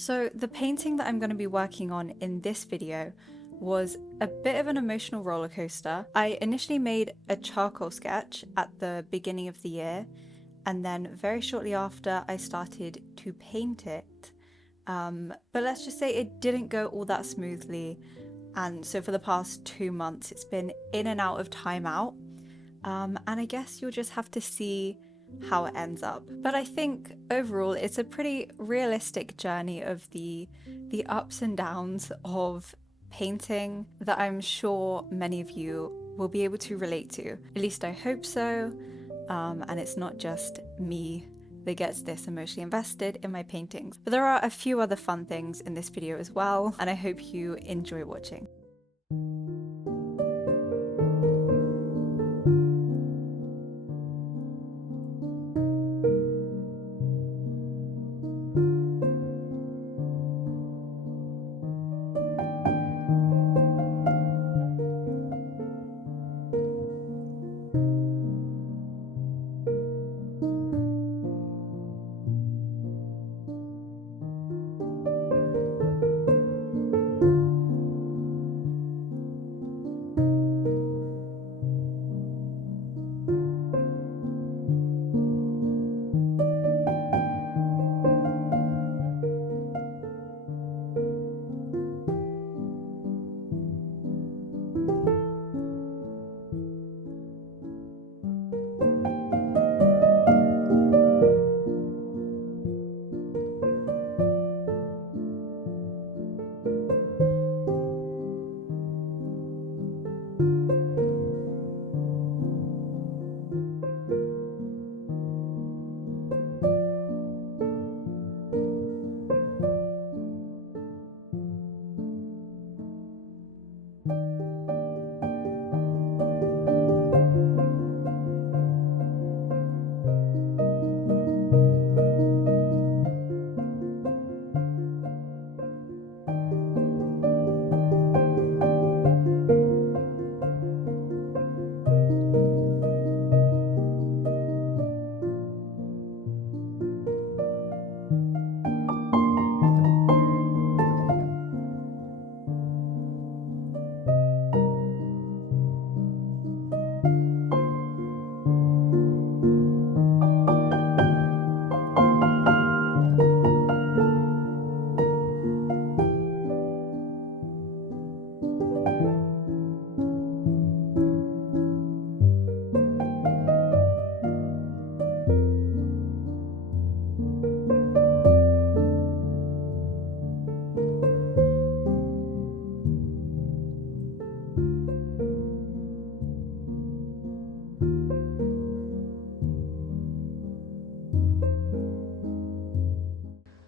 So the painting that I'm going to be working on in this video was a bit of an emotional roller coaster. I initially made a charcoal sketch at the beginning of the year, and then very shortly after I started to paint it. But let's just say it didn't go all that smoothly, and so for the past 2 months it's been in and out of timeout. And I guess you'll just have to see how it ends up. But I think overall it's a pretty realistic journey of the ups and downs of painting that I'm sure many of you will be able to relate to. At least I hope so. And it's not just me that gets this emotionally invested in my paintings. But there are a few other fun things in this video as well, and I hope you enjoy watching.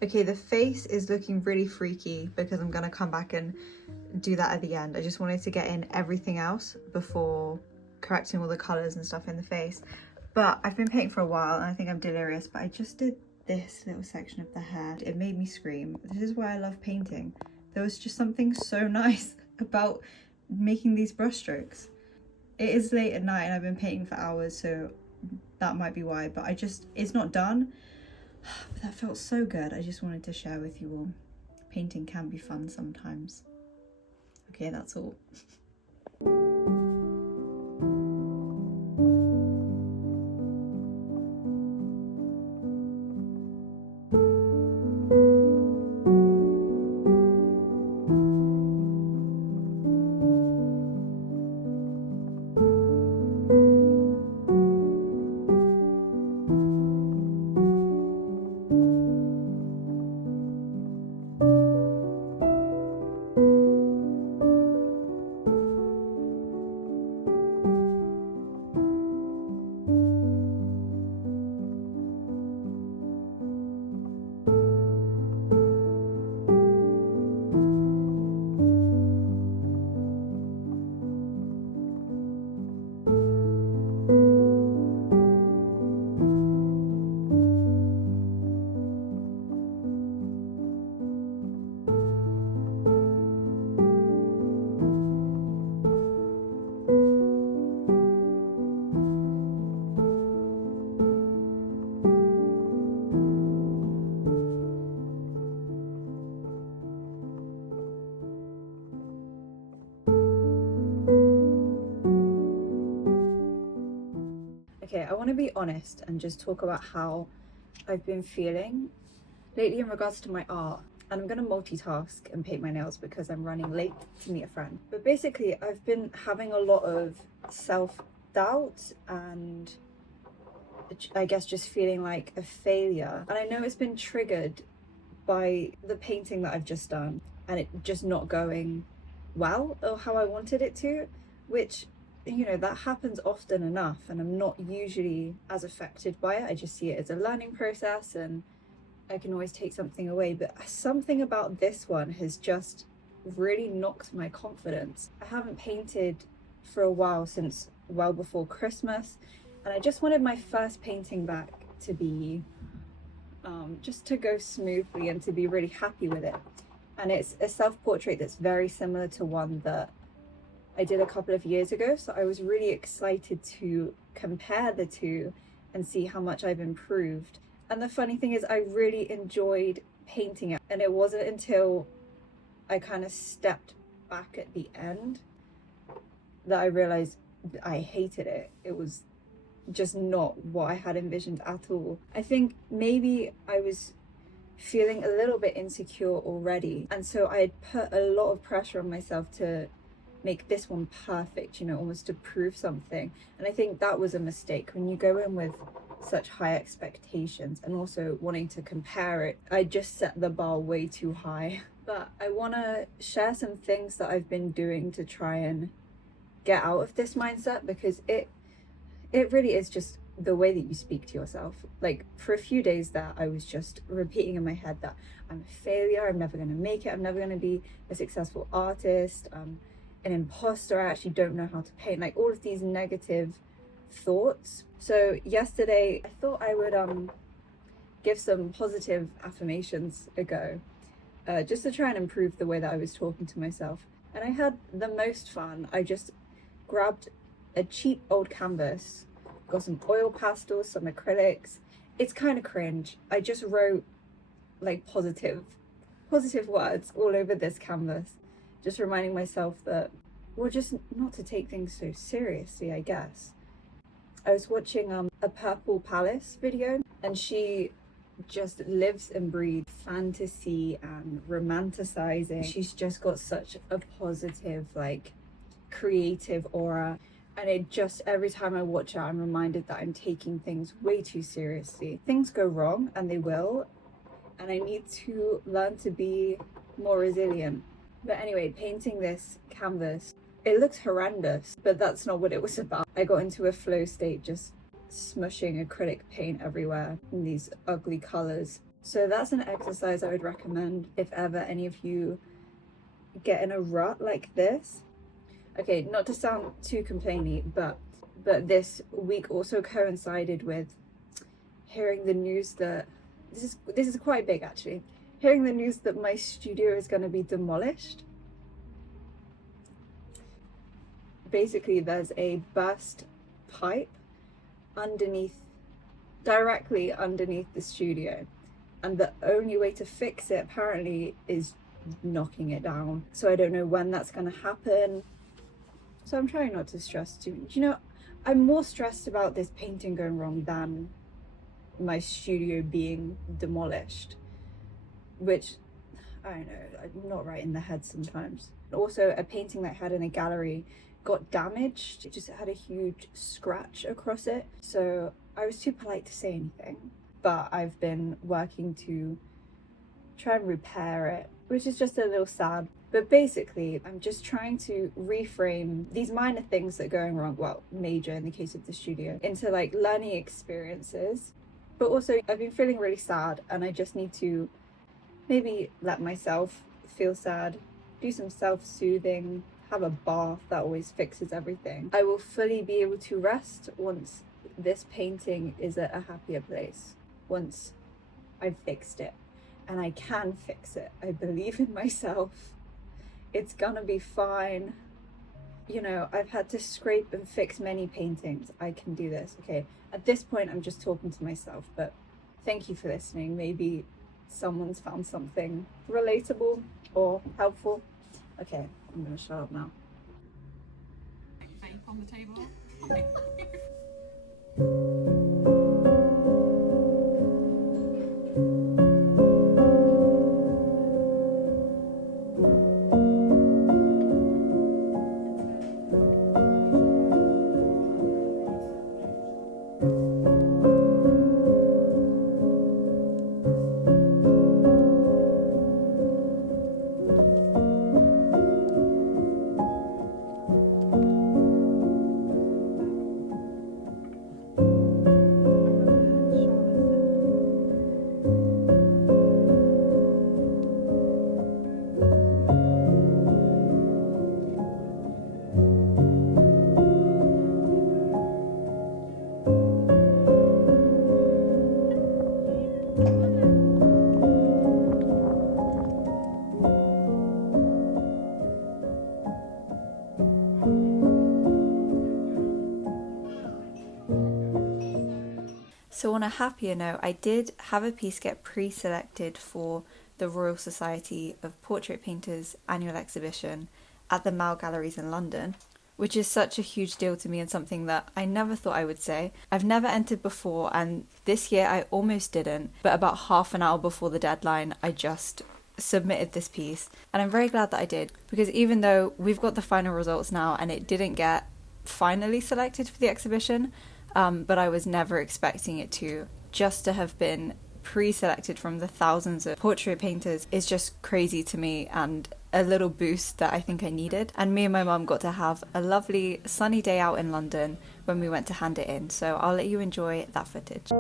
Okay, the face is looking really freaky because I'm gonna come back and do that at the end. I just wanted to get in everything else before correcting all the colours and stuff in the face. But I've been painting for a while and I think I'm delirious, but I just did this little section of the hair. It made me scream. This is why I love painting. There was just something so nice about making these brush strokes. It is late at night and I've been painting for hours, so that might be why, but it's not done. But that felt so good. I just wanted to share with you all. Painting can be fun sometimes. Okay, that's all. want to be honest and just talk about how I've been feeling lately in regards to my art. And I'm going to multitask and paint my nails because I'm running late to meet a friend. But basically, I've been having a lot of self-doubt and I guess just feeling like a failure. And I know it's been triggered by the painting that I've just done and it just not going well or how I wanted it to, which, you know, that happens often enough and I'm not usually as affected by it. I just see it as a learning process and I can always take something away, but something about this one has just really knocked my confidence. I haven't painted for a while, since well before Christmas, and I just wanted my first painting back to be just to go smoothly and to be really happy with it. And it's a self-portrait that's very similar to one that I did a couple of years ago, so I was really excited to compare the two and see how much I've improved. And the funny thing is I really enjoyed painting it, and it wasn't until I kind of stepped back at the end that I realized I hated it. It was just not what I had envisioned at all. I think maybe I was feeling a little bit insecure already, and so I had put a lot of pressure on myself to make this one perfect, you know, almost to prove something. And I think that was a mistake. When you go in with such high expectations and also wanting to compare it, I just set the bar way too high. But I want to share some things that I've been doing to try and get out of this mindset, because it really is just the way that you speak to yourself. Like for a few days there, I was just repeating in my head that I'm a failure, I'm never going to make it, I'm never going to be a successful artist, an imposter, I actually don't know how to paint, like all of these negative thoughts. So yesterday I thought I would give some positive affirmations a go, just to try and improve the way that I was talking to myself. And I had the most fun. I just grabbed a cheap old canvas, got some oil pastels, some acrylics. It's kind of cringe. I just wrote like positive words all over this canvas, just reminding myself that, well, just not to take things so seriously, I guess. I was watching a Purple Palace video, and she just lives and breathes fantasy and romanticizing. She's just got such a positive, like, creative aura, and it just, every time I watch her, I'm reminded that I'm taking things way too seriously. Things go wrong, and they will, and I need to learn to be more resilient. But anyway, painting this canvas, it looks horrendous, but that's not what it was about. I got into a flow state, just smushing acrylic paint everywhere in these ugly colors. So that's an exercise I would recommend if ever any of you get in a rut like this. Okay, not to sound too complainy, but this week also coincided with hearing the news that this is quite big actually. Hearing the news that my studio is going to be demolished. Basically, there's a burst pipe directly underneath the studio, and the only way to fix it apparently is knocking it down. So I don't know when that's going to happen. So I'm trying not to stress too much. You know, I'm more stressed about this painting going wrong than my studio being demolished, which, I don't know, I'm not right in the head sometimes. Also, a painting that I had in a gallery got damaged. It just had a huge scratch across it. So I was too polite to say anything, but I've been working to try and repair it, which is just a little sad. But basically, I'm just trying to reframe these minor things that are going wrong, well, major in the case of the studio, into like learning experiences. But also, I've been feeling really sad, and I just need to maybe let myself feel sad, do some self-soothing, have a bath. That always fixes everything. I will fully be able to rest once this painting is at a happier place, once I've fixed it. And I can fix it. I believe in myself. It's gonna be fine. You know, I've had to scrape and fix many paintings. I can do this. Okay, at this point I'm just talking to myself, but thank you for listening. Maybe someone's found something relatable or helpful. Okay, I'm gonna shut up now. Vape on the table. So on a happier note, I did have a piece get pre-selected for the Royal Society of Portrait Painters annual exhibition at the Mall Galleries in London, which is such a huge deal to me and something that I never thought I would say. I've never entered before, and this year I almost didn't, but about half an hour before the deadline I just submitted this piece, and I'm very glad that I did, because even though we've got the final results now and it didn't get finally selected for the exhibition, but I was never expecting it to. Just to have been pre-selected from the thousands of portrait painters is just crazy to me, and a little boost that I think I needed. And me and my mum got to have a lovely sunny day out in London when we went to hand it in, so I'll let you enjoy that footage.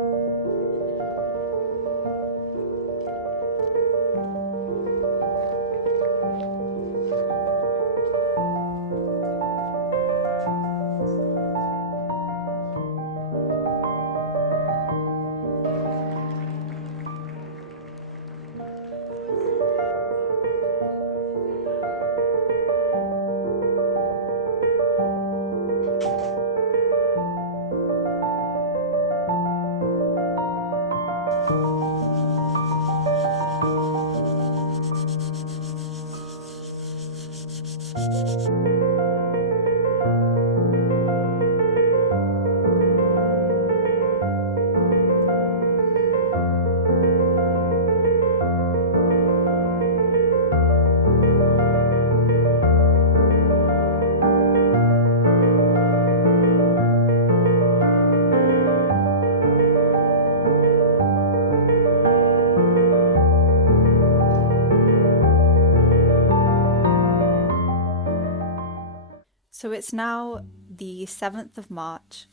So it's now the 7th of March,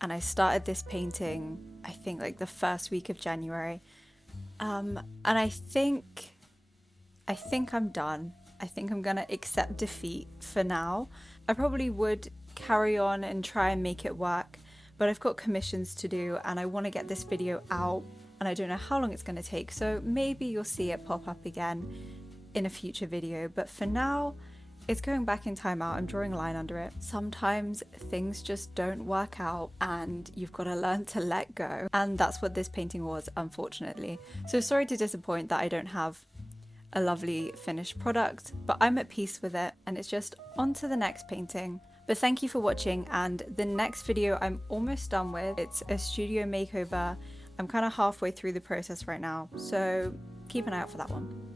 and I started this painting, I think like the first week of January. And I think I'm done. I think I'm gonna accept defeat for now. I probably would carry on and try and make it work, but I've got commissions to do and I want to get this video out, and I don't know how long it's going to take, so maybe you'll see it pop up again in a future video, but for now it's going back in timeout. I'm drawing a line under it. Sometimes things just don't work out and you've got to learn to let go, and that's what this painting was, unfortunately. So sorry to disappoint that I don't have a lovely finished product, but I'm at peace with it, and it's just on to the next painting. But thank you for watching, and the next video I'm almost done with. It's a studio makeover. I'm kind of halfway through the process right now, so keep an eye out for that one.